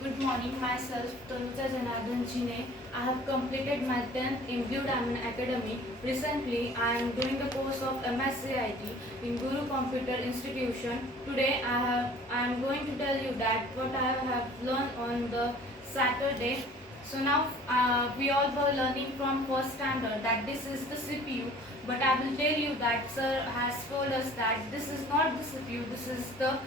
Good morning, myself Tanuja Janardhan Jine. I have completed my 10th in Blue Diamond Academy. Recently, I am doing the course of MS-CIT in Guru Computer Institution. Today, I am going to tell you that what I have learned on the Saturday. So now we all were learning from first standard that this is the CPU, but I will tell you that sir has told us that this is not the CPU, this is the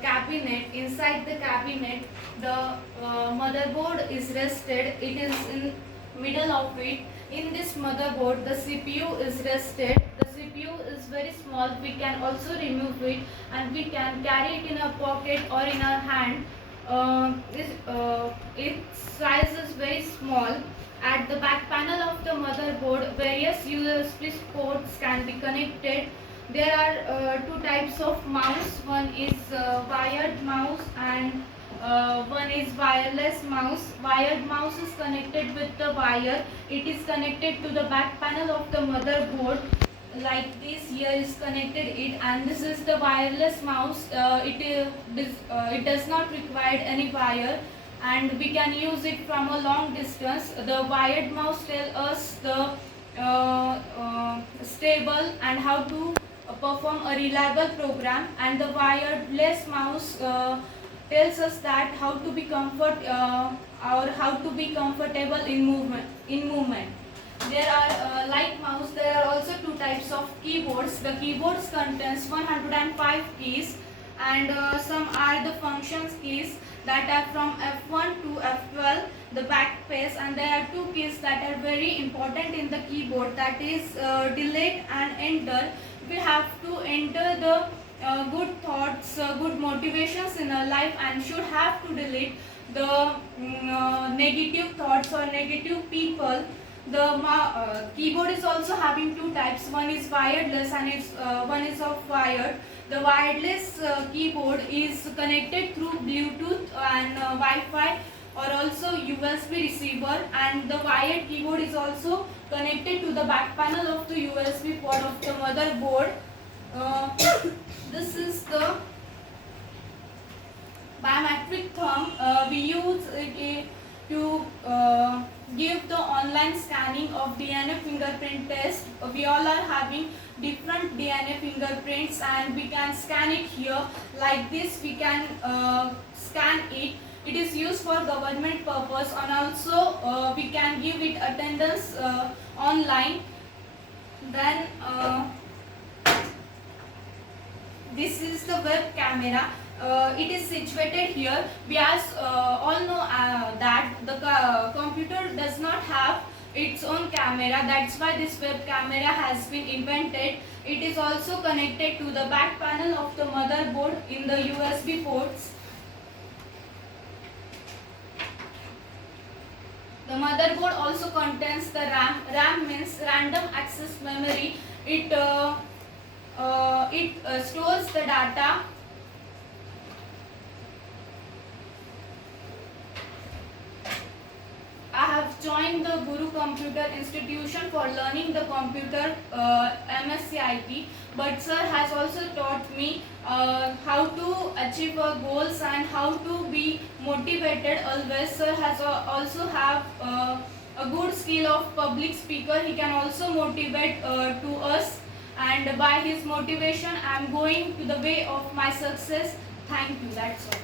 cabinet. Inside the cabinet, the motherboard is rested. It is in middle of it. In this motherboard, the CPU is rested. The CPU is very small. We can also remove it, and we can carry it in a pocket or in our hand. Its size is very small. At the back panel of the motherboard, various USB ports can be connected. There are two types of mouse. One is wired mouse and one is wireless mouse. Wired mouse is connected with the wire. It is connected to the back panel of the motherboard. Like this, here is connected it, and this is the wireless mouse. It does not require any wire, and we can use it from a long distance. The wired mouse tells us the stable and how to perform a reliable program, and the wireless mouse tells us that how to be or how to be comfortable in movement. There are like mouse, there are also two types of keyboards. The keyboards contains 105 keys, and some are the functions keys that are from F1 to F12, the backspace, and there are two keys that are very important in the keyboard, that is delete and enter. We have to enter the good thoughts, good motivations in our life, and should have to delete the negative thoughts or negative people. The keyboard is also having two types. One is wireless and one is of wired. The wireless keyboard is connected through Bluetooth and Wi-Fi or also USB receiver, and the wired keyboard is also connected to the back panel of the USB port of the motherboard. This is the biometric thumb. We use it to give the online scanning of DNA fingerprint test. We all are having different DNA fingerprints, and we can scan it here like this. We can scan it. It is used for government purpose, and also we can give it attendance online. Then this is the web camera. It is situated here. We all know that the computer does not have its own camera. That's why this web camera has been invented. It is also connected to the back panel of the motherboard in the USB ports. The motherboard also contains the RAM. RAM means random access memory. It stores the data. I have joined the Guru Computer Institution for learning the computer MS-CIT, but sir has also taught me how to achieve our goals and how to be motivated always. Sir has also have a good skill of public speaker. He can also motivate to us, and by his motivation I am going to the way of my success. Thank you. That's all.